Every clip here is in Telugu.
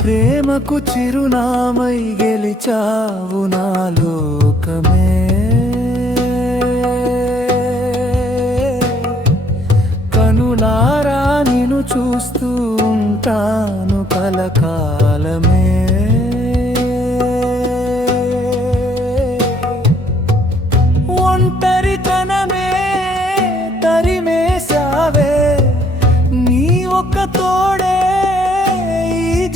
ప్రేమకు చిరునామై గెలిచావు నా లోకమే. కనులారా నిన్ను చూస్తూ ఉంటాను కలకాలమే. ఒంటరితనమే తరిమేశావే, నీ ఒక్క తోడే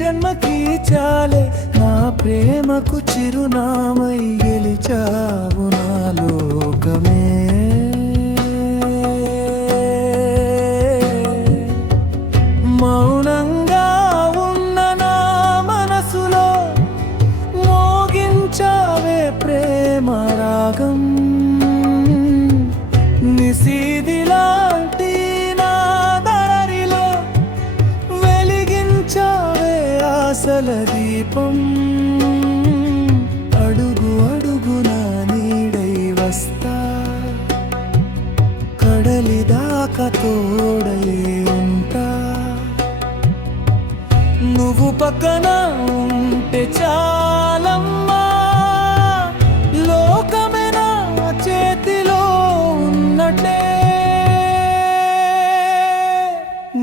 జన్మకి చాలే. నా ప్రేమకు చిరునామై గెలిచావు నా లోకమే. మౌనంగా ఉన్న నా మనసులో మోగించావే ప్రేమ రాగం. నిశీదిలాంటి నా దారిలో వెలిగించావే ఆశల దీపం. అడుగు అడుగున నీడై వస్తా, కడలి దాకా తోడై ఉంటా. నువ్వు పక్కన ఉంటే చాలమ్మా, లోకమే నా చేతిలో ఉన్నట్టే.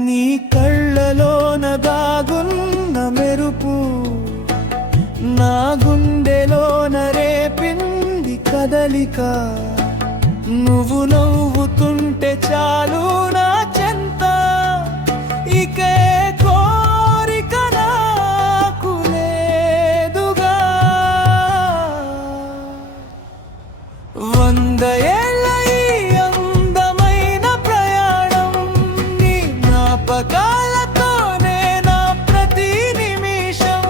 నీ కళ్ళలోన దాగున్న మెరుపు నా గుండెలోన రేపింది కదలిక. నువ్వు నవ్వుతుంటే చాలు నా చెంత, ఇకే కోరిక నాకు లేదుగా. 100 ఏళ్ళ ఈ అందమైన ప్రయాణం, నీ జ్ఞాపకాలతోనే నా ప్రతి నిమిషం.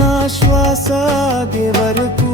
నా శ్వాస ఆగే వరకు